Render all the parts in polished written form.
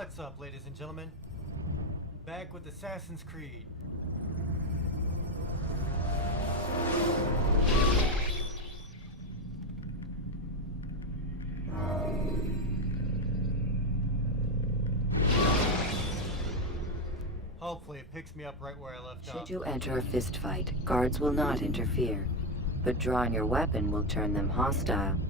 What's up, ladies and gentlemen? Back with Assassin's Creed. Hopefully it picks me up right where I left off. Should you enter a fist fight, guards will not interfere, but drawing your weapon will turn them hostile.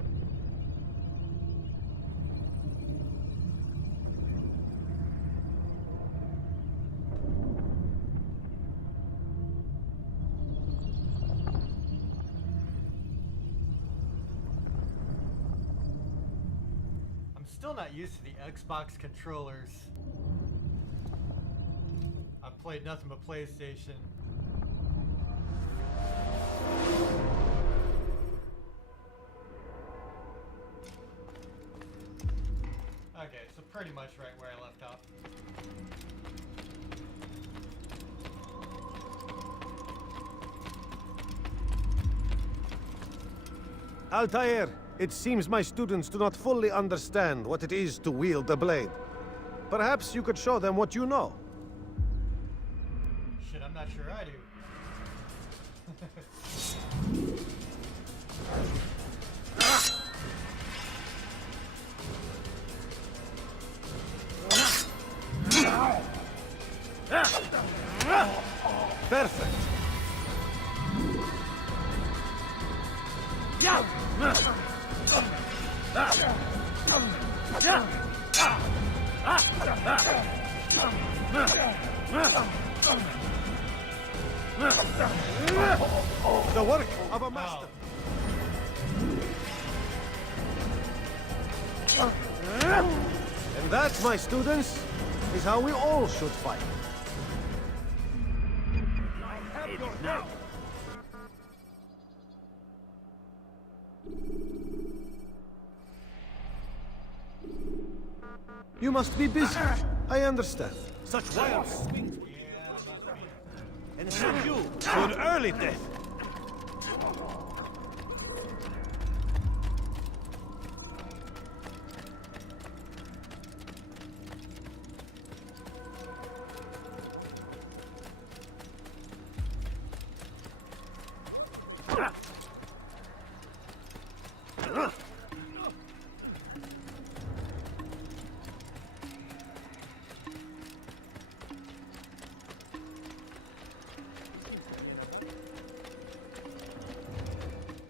I'm still not used to the Xbox controllers. I've played nothing but PlayStation. Okay, so pretty much right where I left off. Altair, it seems my students do not fully understand what it is to wield a blade. Perhaps you could show them what you know. Shit, I'm not sure I do. Perfect. The work of a master. And that, my students, is how we all should fight. Now. You must be busy. I understand. Such wild swings would and send you to an early death.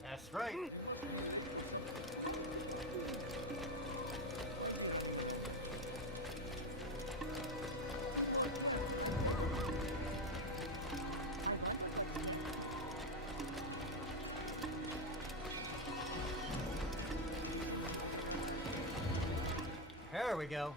That's right. There we go.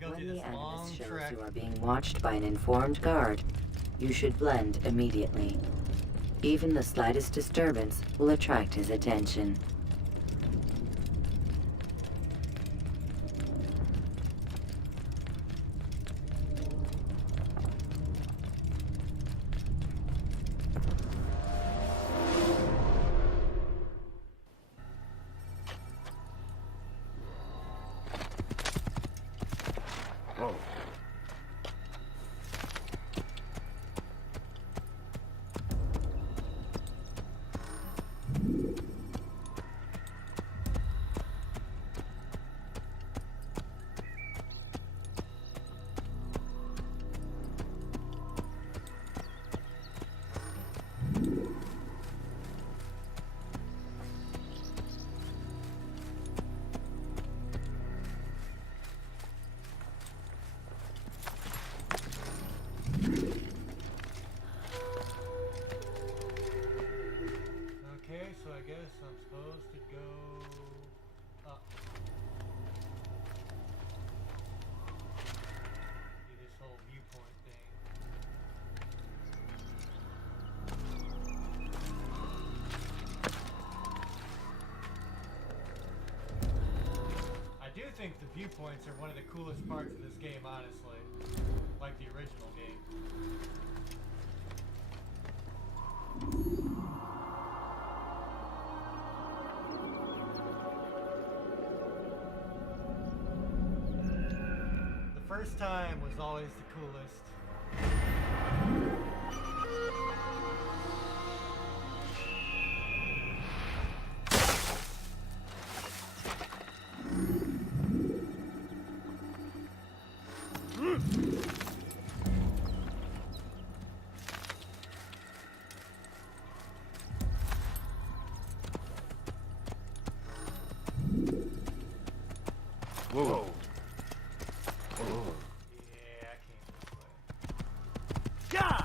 When the animus shows you are being watched by an informed guard, you should blend immediately. Even the slightest disturbance will attract his attention. viewpoints are one of the coolest parts of this game, honestly. Like the original game. The first time was always the coolest. Whoa. Yeah, I came this way. Yeah!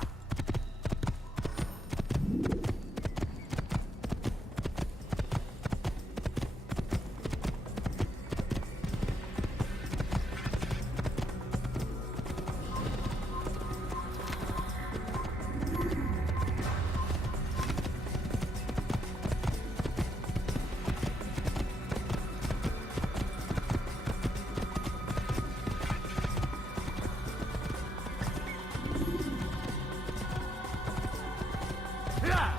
Yeah!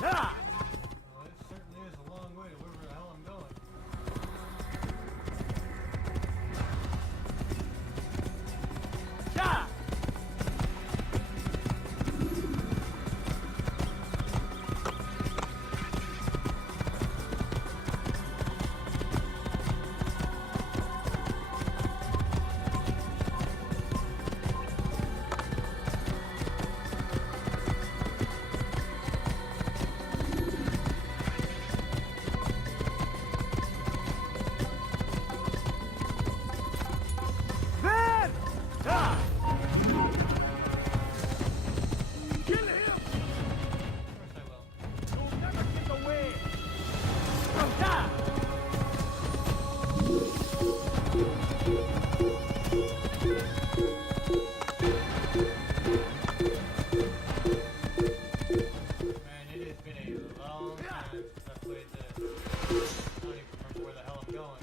Yeah! Well, it certainly is a long way to wherever the hell I'm going. Yeah! There! Yeah! Kill him! Of course I will. You'll never get away! Yeah! Man, it has been a long time since I played this. I don't even remember where the hell I'm going.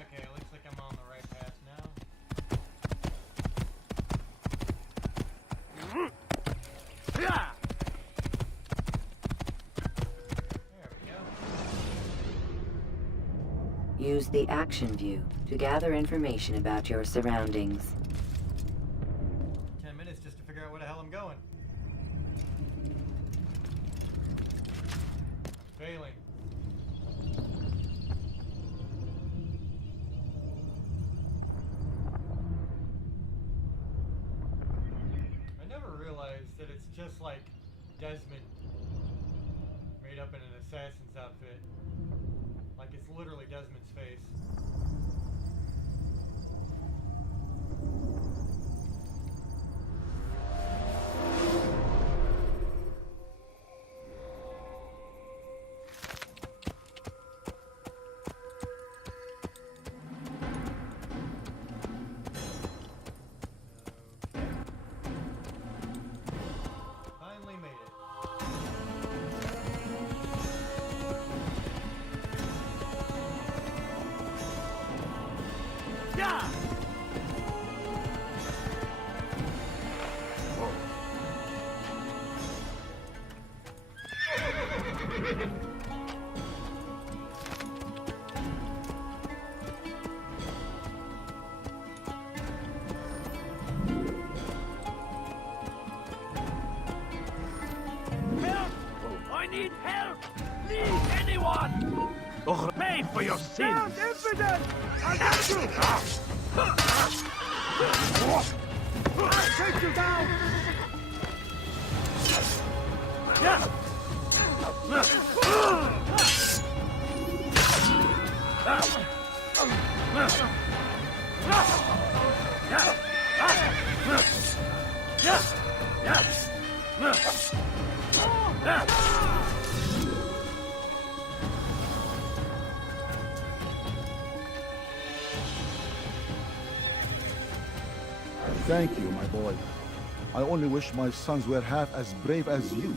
Okay, it looks like I'm on the right path now. There we go. Use the action view to gather information about your surroundings. 10 minutes just to figure out where the hell I'm going. I'm failing. I never realized that it's just like Desmond made up in an assassin's outfit. Like it's literally Desmond's face. need help! Leave anyone! Pay for your sins! Sound impudent! I'll get you! I'll take you down! Thank you, my boy. I only wish my sons were half as brave as you.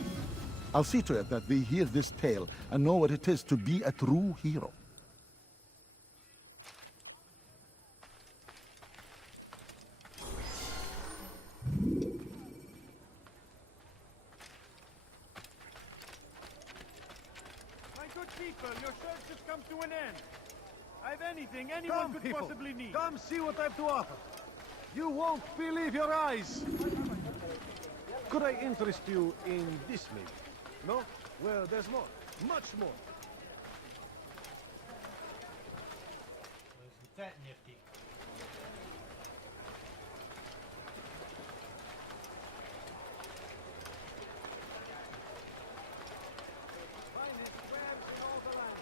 I'll see to it that they hear this tale and know what it is to be a true hero. My good people, your search has come to an end. I've anything anyone Come, could people. possibly need. Come see what I've to offer. You won't believe your eyes. Could I interest you in this, maybe? No? Well, there's more. Much more. Isn't that nifty? Finest wares in all the land.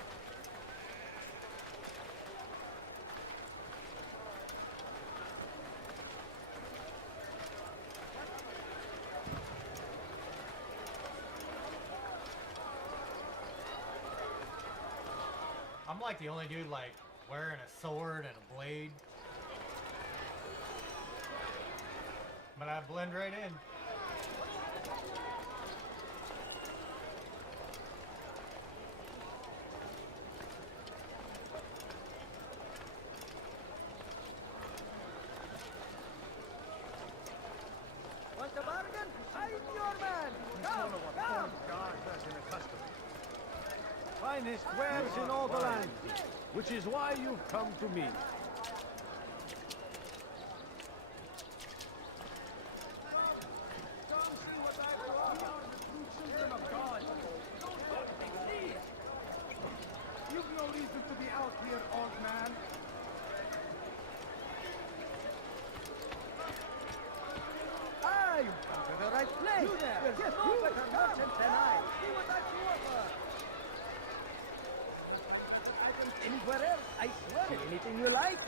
I'm like the only dude like wearing a sword and a blade. But I blend right in. Want a bargain? I'm your man. Come, come. Finest wares in all the land, which is why you've come to me. You've no reason to be out here, old man. Ah, you've come to the right place. There's no better merchant than I. See what I can offer. I can anywhere else. I swear it. Anything you like.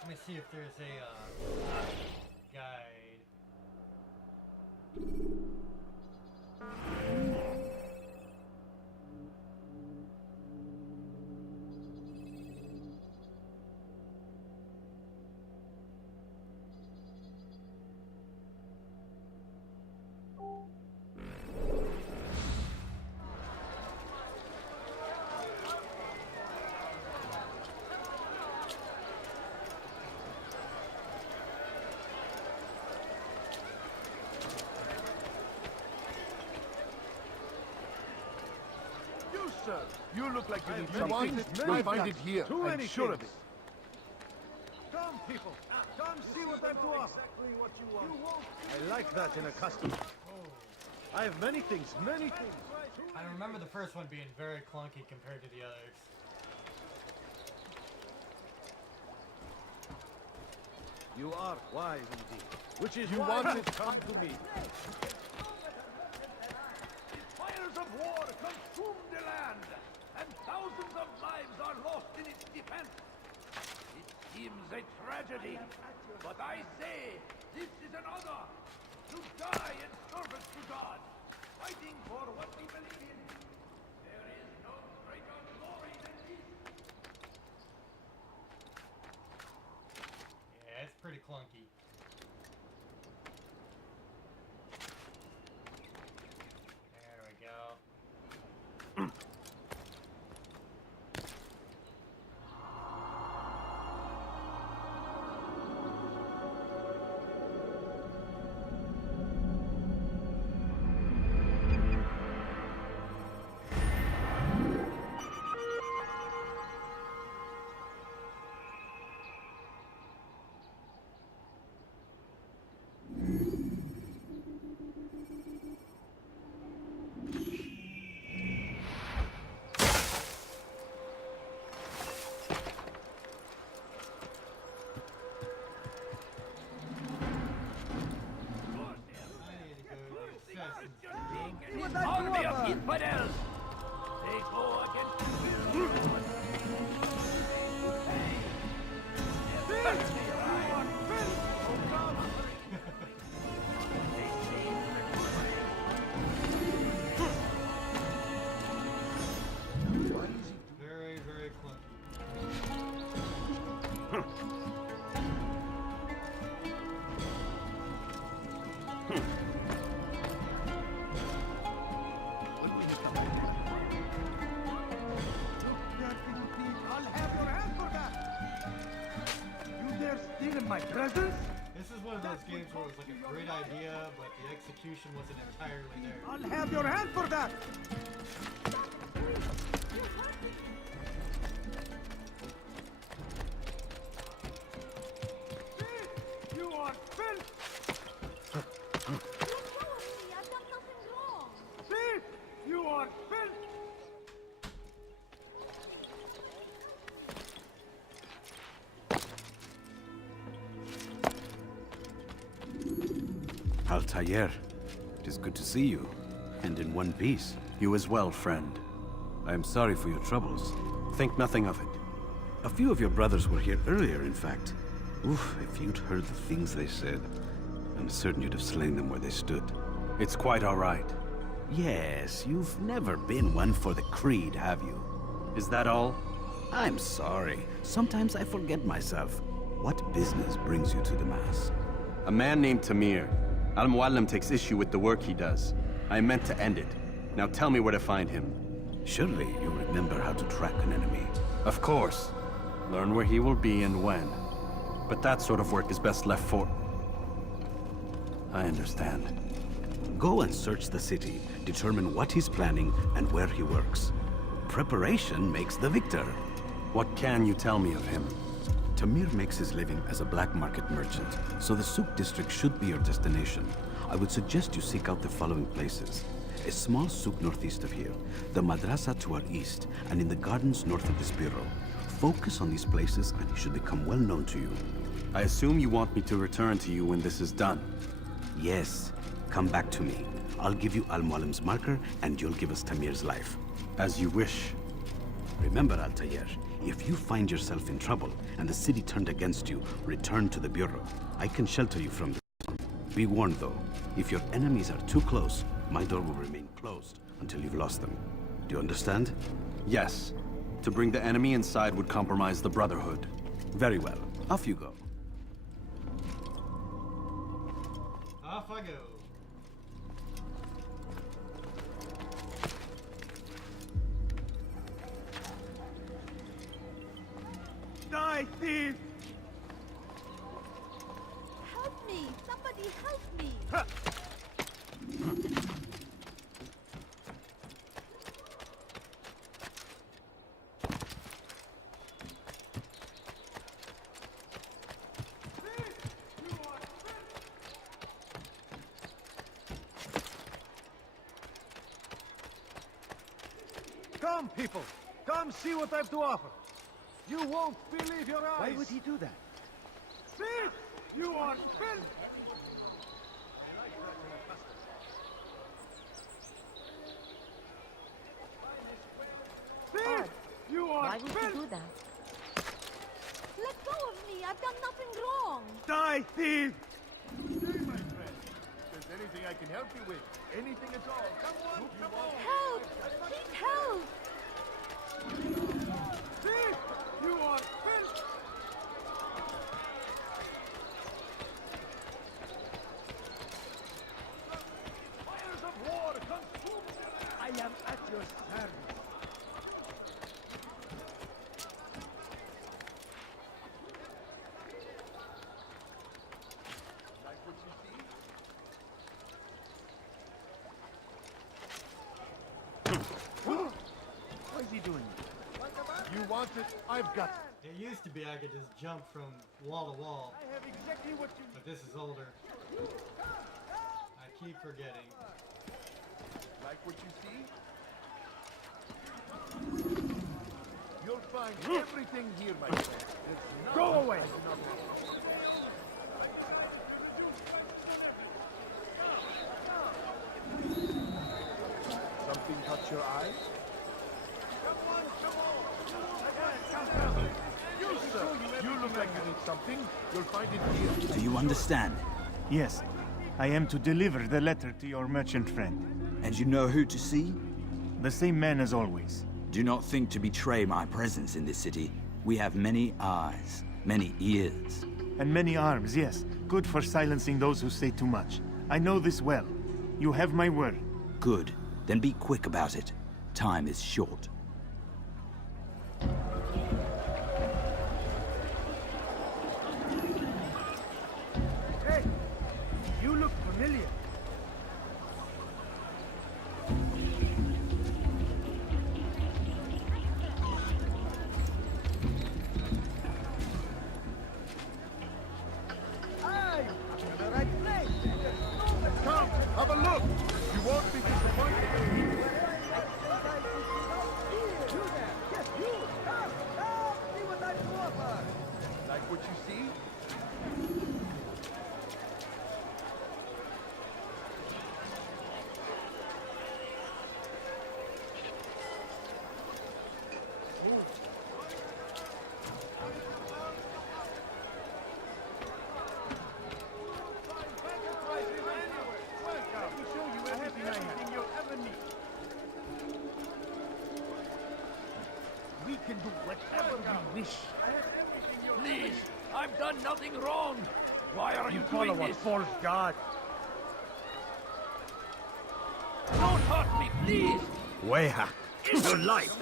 Let me see if there's a guide. You, sir. You look like you need You want something. it? You'll find it here. Too I'm many sure of things. it. Come, people. Come see what I've to offer. Exactly what you want. I like that in a customer. I have many things, many things. I remember the first one being very clunky compared to the others. You are wise indeed. Which is You why want you've come to me. Fires of war consume the land, and thousands of lives are lost in its defense. It seems a tragedy, but I say this is an honor to die in service to God, fighting for what we believe in. There is no greater glory than this. Yeah, it's pretty clunky. There we go. What else? They go against the will. Very, very clunky. I'll have your hand for that. You dare steal in my presence? This is one of those games where it was like a great idea, but the execution wasn't entirely there. I'll have your hand for that. You are filth! I've done nothing wrong. Thief! You are filth! Altair, it is good to see you, and in one piece. You as well, friend. I am sorry for your troubles. Think nothing of it. A few of your brothers were here earlier, in fact. Oof, if you'd heard the things they said, I'm certain you'd have slain them where they stood. It's quite all right. Yes, you've never been one for the creed, have you? Is that all? I'm sorry. Sometimes I forget myself. What business brings you to the Mass? A man named Tamir. Al-Muallim takes issue with the work he does. I meant to end it. Now tell me where to find him. Surely you remember how to track an enemy. Of course. Learn where he will be and when. But that sort of work is best left for... I understand. Go and search the city, determine what he's planning and where he works. Preparation makes the victor. What can you tell me of him? Tamir makes his living as a black market merchant, so the Souk district should be your destination. I would suggest you seek out the following places. A small souk northeast of here, the madrasa to our east, and in the gardens north of this bureau. Focus on these places and he should become well known to you. I assume you want me to return to you when this is done. Yes, come back to me. I'll give you Al-Mualim's marker and you'll give us Tamir's life. As you wish. Remember, Altair, if you find yourself in trouble and the city turned against you, return to the bureau. I can shelter you from the storm. Be warned though, if your enemies are too close, my door will remain closed until you've lost them. Do you understand? Yes. To bring the enemy inside would compromise the Brotherhood. Very well. Off you go. Off I go. Die, thief! Help me! Somebody help me! Come, people. Come see what I've to offer. You won't believe your eyes. Why would he do that? Thief! You are filth! Thief! You are Why would filth! you do that? Let go of me! I've done nothing wrong! Die, thief! There's anything I can help you with. Anything at all. Come on. Help! Please help! Thief! You are filth! Fires of war consume the land! I am at your service. Like what you see? What is he doing? You want it? I've got it. It used to be I could just jump from wall to wall, I have exactly what you but this is older. I keep forgetting. Like what you see? You'll find everything here, my friend. There's Go nothing away. I cannot help. Something touched catch your eye? You, sir, you look like you need something. You'll find it here. Do you understand? Yes. I am to deliver the letter to your merchant friend. And you know who to see? The same man as always. Do not think to betray my presence in this city. We have many eyes, many ears. And many arms, yes. Good for silencing those who say too much. I know this well. You have my word. Good. Then be quick about it. Time is short. Hey, you look familiar. Come, have a look. You won't be disappointed. Like what you see? We can do whatever we wish. Please, I've done nothing wrong. Why are you doing this? false god. Don't hurt me, please. Wayhack. In your life.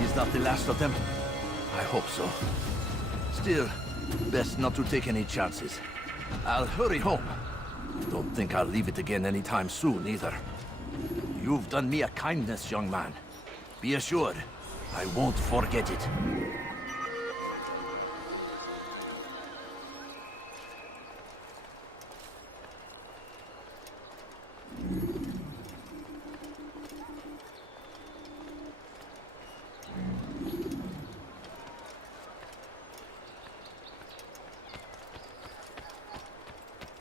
Is that the last of them? I hope so. Still, best not to take any chances. I'll hurry home. Don't think I'll leave it again anytime soon, either. You've done me a kindness, young man. Be assured, I won't forget it.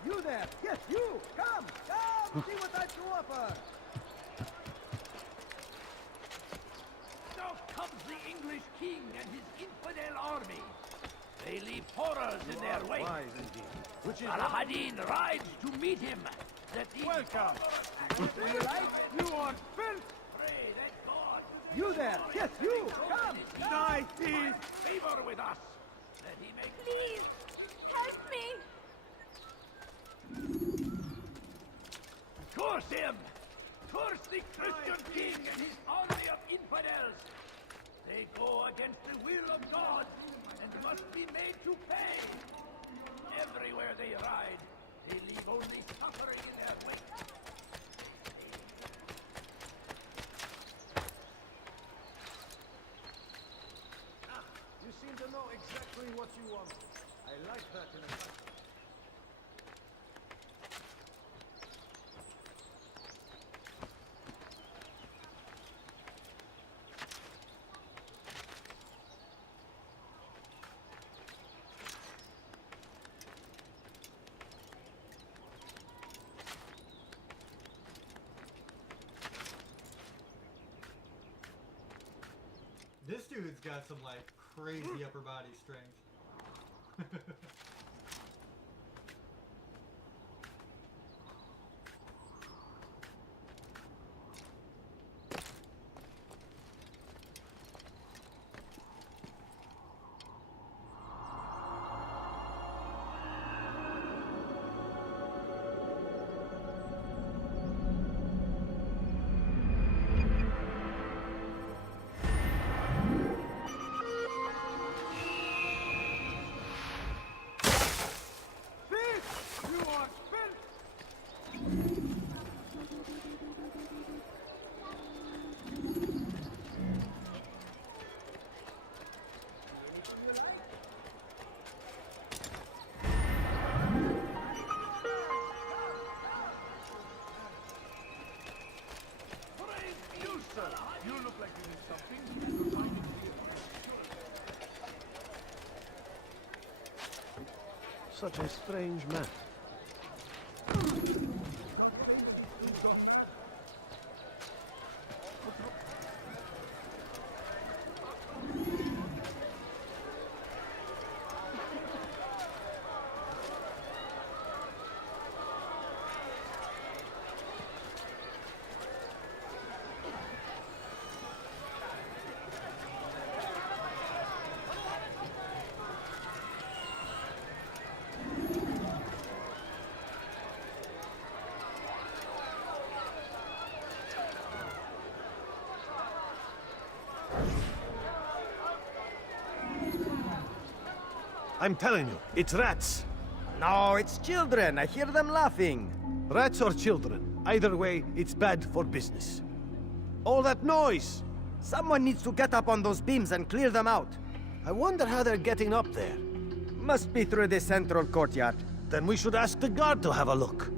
You there! Yes, you! Come! Come! See what I can offer! Now comes the English king and his infidel army. They leave horrors in their wake. Wise indeed. Which is Al-Hadin rides to meet him. That he welcome. you like? You want filth? Pray that God. You there! Yes, you! Come! Die, thief! Favor with us. That he may Please, help me. curse him! Curse the Christian king and his army of infidels! They go against the will of God and must be made to pay! Everywhere they ride, they leave only suffering in their wake. You seem to know exactly what you want. I like that in a fighter. This dude's got some like crazy upper body strength. Such a strange man. I'm telling you, it's rats. No, it's children. I hear them laughing. Rats or children. Either way, it's bad for business. All that noise! Someone needs to get up on those beams and clear them out. I wonder how they're getting up there. Must be through the central courtyard. Then we should ask the guard to have a look.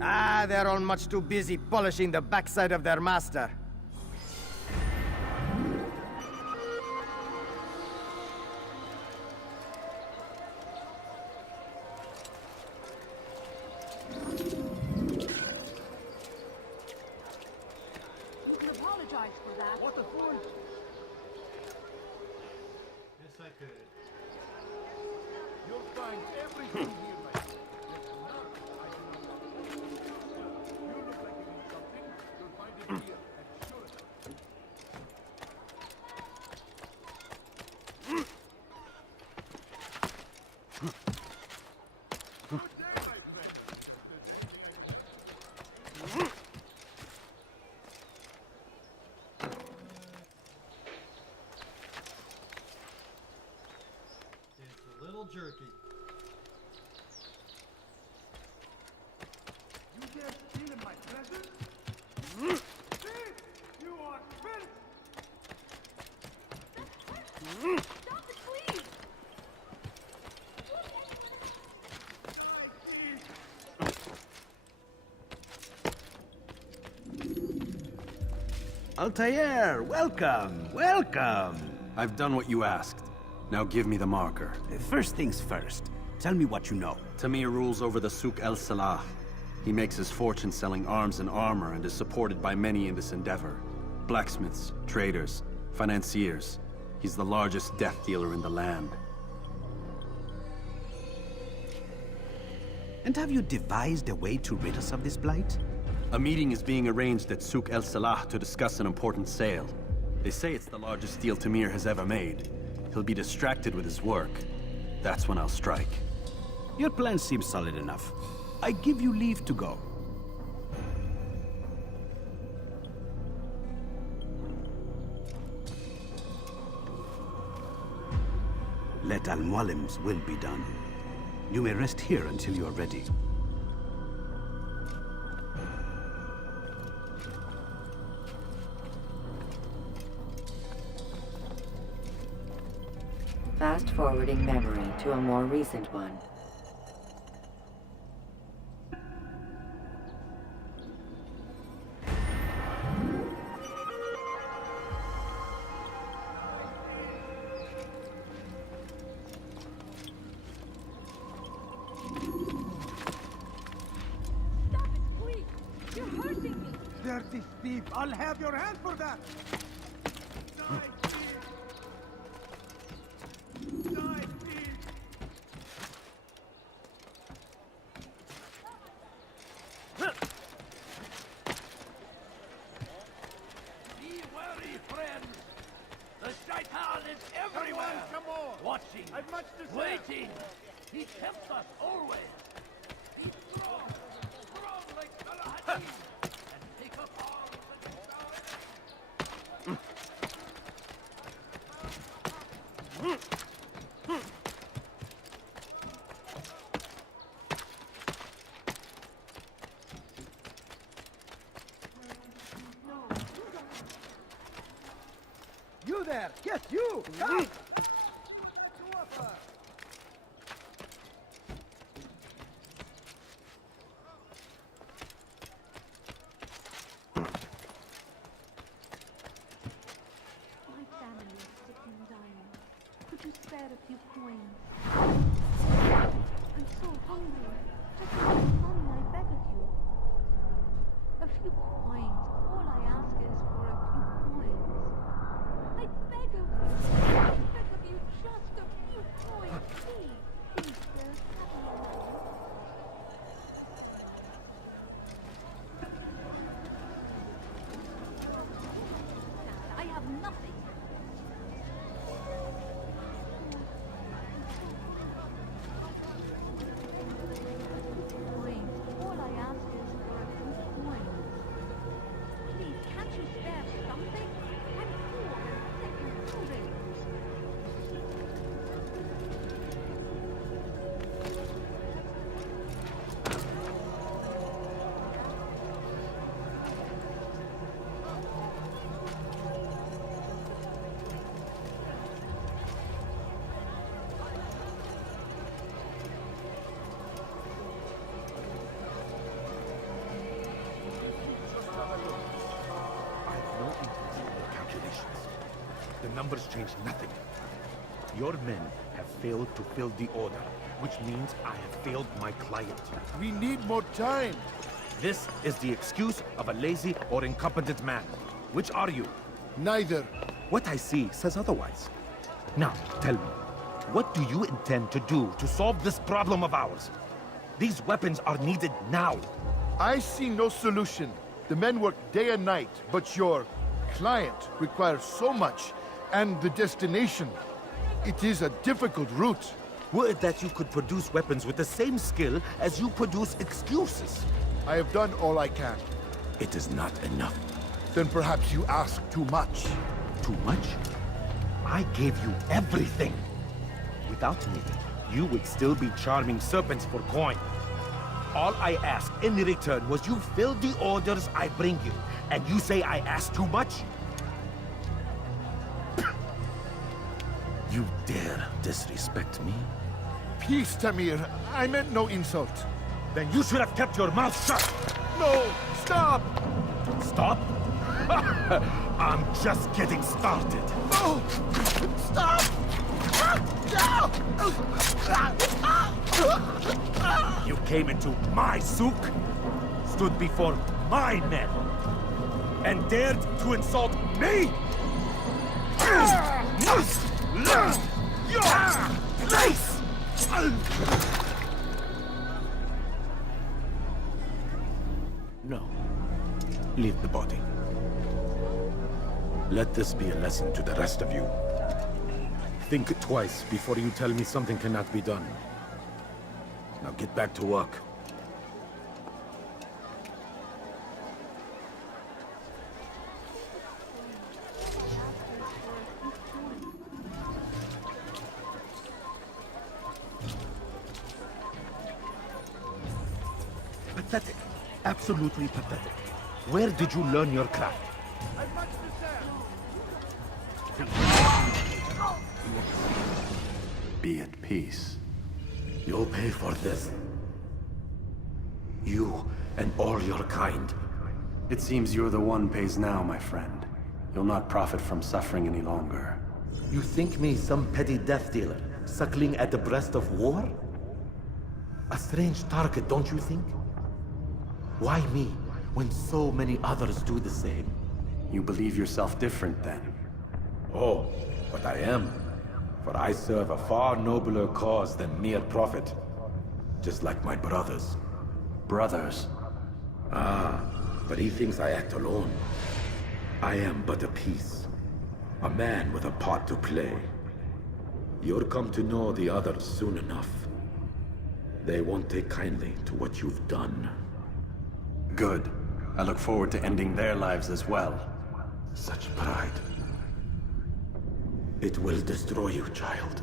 Ah, they're all much too busy polishing the backside of their master. You can apologize for that. What a fool! Yes, I could. You'll find everything here, my friend. You look like you need something. You'll find it here, and sure enough. Good day, my friend. It's a little jerky. You dare steal in my presence? Thief! You are filth! Stop it, please! Altair, welcome, welcome. I've done what you asked. Now give me the marker. First things first, tell me what you know. Tamir rules over the Souk El Salah. He makes his fortune selling arms and armor and is supported by many in this endeavor. Blacksmiths, traders, financiers. He's the largest death dealer in the land. And have you devised a way to rid us of this blight? A meeting is being arranged at Souk El Salah to discuss an important sale. They say it's the largest deal Tamir has ever made. He'll be distracted with his work. That's when I'll strike. Your plan seems solid enough. I give you leave to go. Let Al-Mualim's will be done. You may rest here until you are ready. Fast-forwarding memory to a more recent one. Stop it, please! You're hurting me! Dirty thief! I'll have your hand for that! Die, thief! Die, thief! Be wary, friends! The shaitan is everywhere! Come on! Watching! I've much to say! Waiting! He tempts us always! Be strong! Strong like Salahaddin! And take up arms and You there! Yes, you! Come! coins. I'm so hungry. Just give me money, I beg of you. A few coins. All I ask is for a few coins. I beg of you. I beg of you, just a few coins. Please, please, sir. I have nothing. Coins. All I ask is for a few coins. Please, can't you spare something? I'm poor and sick and hungry. I have no interest in your calculations. The numbers change nothing. Your men have failed to fill the order, which means I have failed my client. We need more time. This is the excuse of a lazy or incompetent man. Which are you? Neither. What I see says otherwise. Now, tell me, what do you intend to do to solve this problem of ours? These weapons are needed now. I see no solution. The men work day and night, but your client requires so much, and the destination. It is a difficult route. Were it that you could produce weapons with the same skill as you produce excuses? I have done all I can. It is not enough. Then perhaps you ask too much. Too much? I gave you everything. Without me, you would still be charming serpents for coin. All I ask in return was you fill the orders I bring you, and you say I ask too much? You dare disrespect me? Peace, Tamir. I meant no insult. Then you should have kept your mouth shut! No! Stop! Stop? I'm just getting started. No! Stop! You came into my souk, stood before my men, and dared to insult me? Your place! No. Leave the body. Let this be a lesson to the rest of you. Think twice before you tell me something cannot be done. Now get back to work. Pathetic. Absolutely pathetic. Where did you learn your craft? Be at peace. You'll pay for this. You and all your kind. It seems you're the one pays now, my friend. You'll not profit from suffering any longer. You think me some petty death dealer, suckling at the breast of war? A strange target, don't you think? Why me, when so many others do the same? You believe yourself different, then? Oh, but I am. For I serve a far nobler cause than mere profit. Just like my brothers. Brothers? Ah, but he thinks I act alone. I am but a piece. A man with a part to play. You'll come to know the others soon enough. They won't take kindly to what you've done. Good. I look forward to ending their lives as well. Such pride. It will destroy you, child.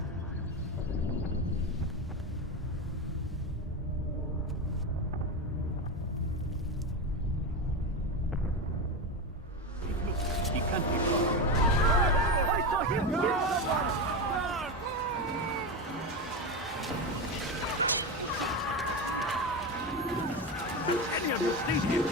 He can't be wrong. I saw him kill someone! Any of you see him?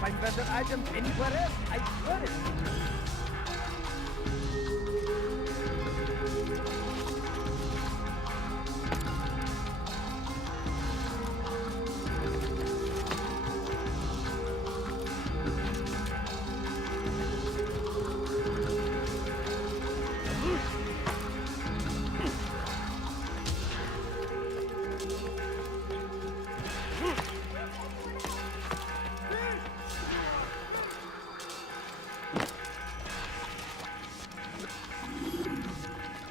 Find better items anywhere else, I swear it.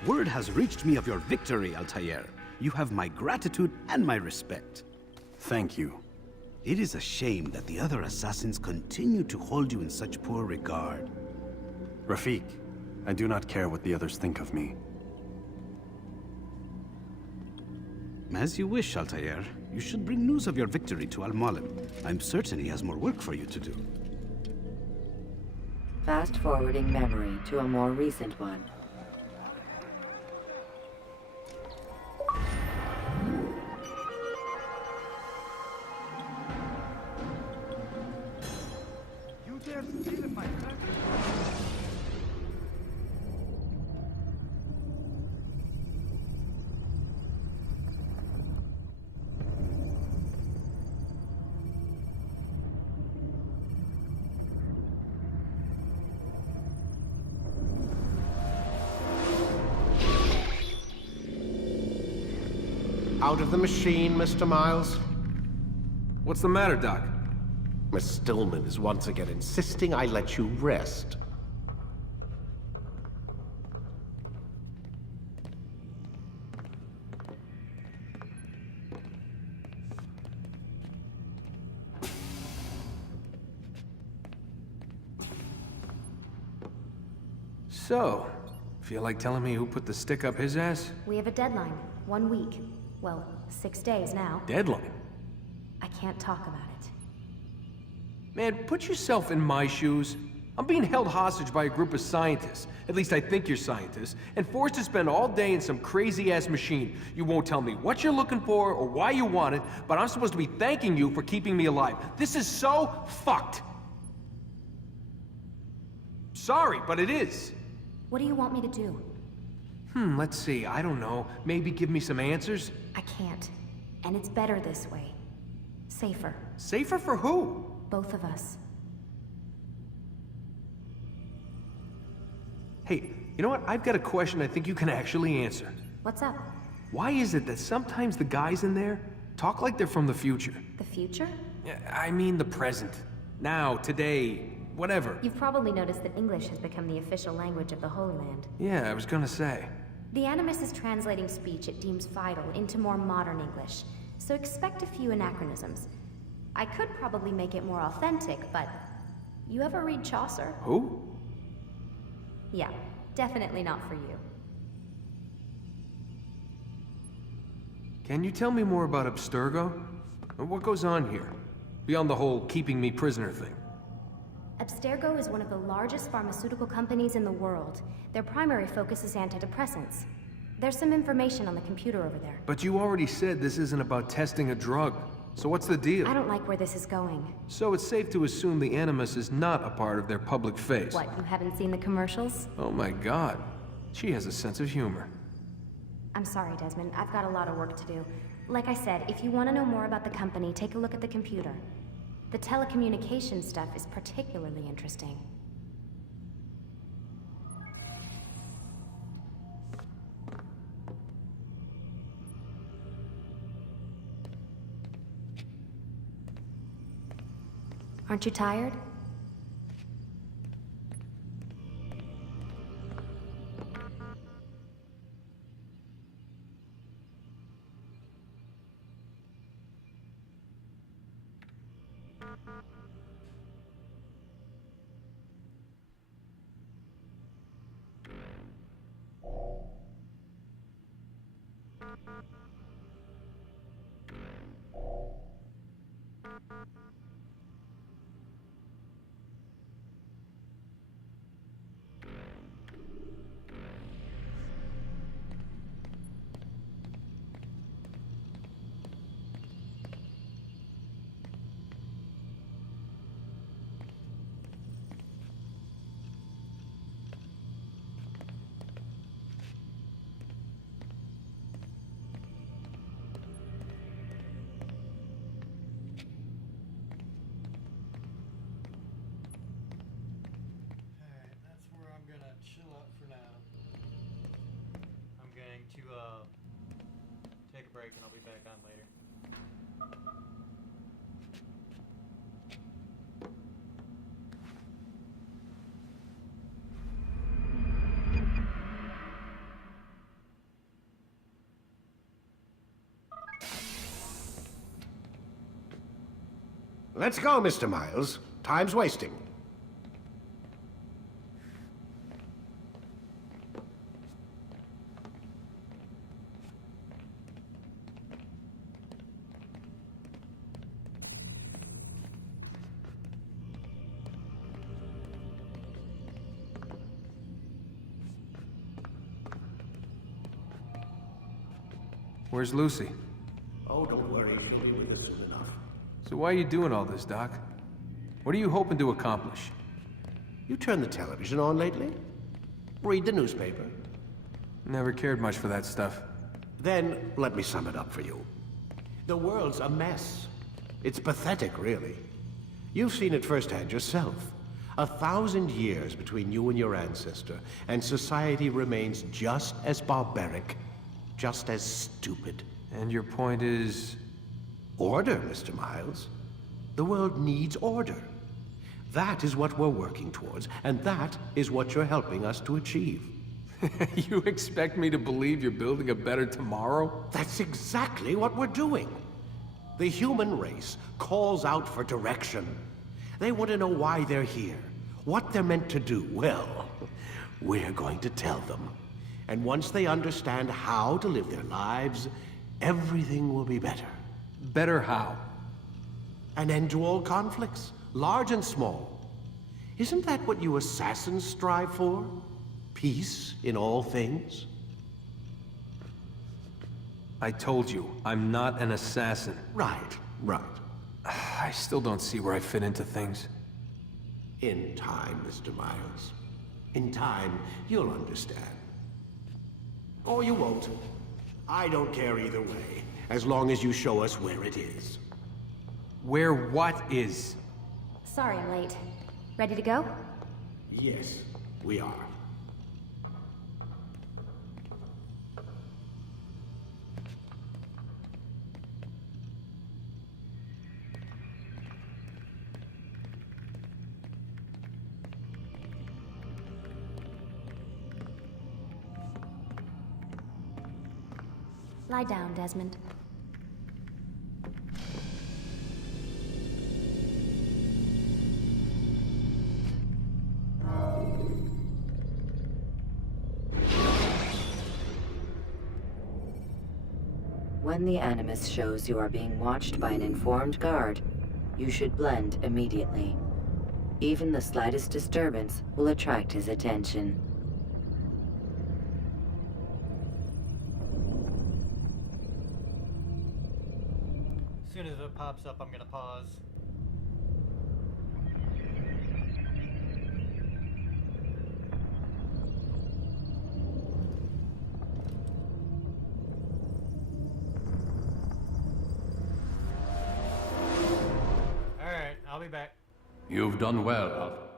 Word has reached me of your victory, Altair. You have my gratitude and my respect. Thank you. It is a shame that the other assassins continue to hold you in such poor regard. Rafik, I do not care what the others think of me. As you wish, Altair. You should bring news of your victory to Al-Mualim. I'm certain he has more work for you to do. Fast-forwarding memory to a more recent one. Out of the machine, Mr. Miles? What's the matter, Doc? Miss Stillman is once again insisting I let you rest. So, feel like telling me who put the stick up his ass? We have a deadline. 1 week. Well, 6 days now. Deadline? I can't talk about it. Man, put yourself in my shoes. I'm being held hostage by a group of scientists. At least I think you're scientists. And forced to spend all day in some crazy-ass machine. You won't tell me what you're looking for or why you want it, but I'm supposed to be thanking you for keeping me alive. This is so fucked. Sorry, but it is. What do you want me to do? Let's see. I don't know. Maybe give me some answers? I can't. And it's better this way. Safer. Safer for who? Both of us. Hey, you know what? I've got a question I think you can actually answer. What's up? Why is it that sometimes the guys in there talk like they're from the future? The future? I mean the present. Now, today, whatever. You've probably noticed that English has become the official language of the Holy Land. Yeah, I was gonna say. The Animus is translating speech it deems vital into more modern English, so expect a few anachronisms. I could probably make it more authentic, but... You ever read Chaucer? Who? Yeah, definitely not for you. Can you tell me more about Abstergo? What goes on here? Beyond the whole keeping me prisoner thing. Abstergo is one of the largest pharmaceutical companies in the world. Their primary focus is antidepressants. There's some information on the computer over there. But you already said this isn't about testing a drug. So what's the deal? I don't like where this is going. So it's safe to assume the Animus is not a part of their public face. What, you haven't seen the commercials? Oh my god. She has a sense of humor. I'm sorry, Desmond. I've got a lot of work to do. Like I said, if you want to know more about the company, take a look at the computer. The telecommunications stuff is particularly interesting. Aren't you tired? Take a break and I'll be back on later. Let's go, Mr. Miles. Time's wasting. Where's Lucy? Oh, don't worry, she'll be with us soon enough. So why are you doing all this, Doc? What are you hoping to accomplish? You turned the television on lately? Read the newspaper? Never cared much for that stuff. Then, let me sum it up for you. The world's a mess. It's pathetic, really. You've seen it firsthand yourself. 1,000 years between you and your ancestor, and society remains just as barbaric, just as stupid. And your point is? Order, Mr. Miles. The world needs order. That is what we're working towards, and that is what you're helping us to achieve. You expect me to believe you're building a better tomorrow? That's exactly what we're doing. The human race calls out for direction. They want to know why they're here, what they're meant to do. Well, we're going to tell them. And once they understand how to live their lives, everything will be better. Better how? An end to all conflicts, large and small. Isn't that what you assassins strive for? Peace in all things? I told you, I'm not an assassin. Right, right. I still don't see where I fit into things. In time, Mr. Miles. In time, you'll understand. Or you won't. I don't care either way, as long as you show us where it is. Where what is? Sorry I'm late. Ready to go? Yes, we are. Lie down, Desmond. When the Animus shows you are being watched by an informed guard, you should blend immediately. Even the slightest disturbance will attract his attention. As soon as it pops up, I'm gonna pause. back. You've done well, Alpha.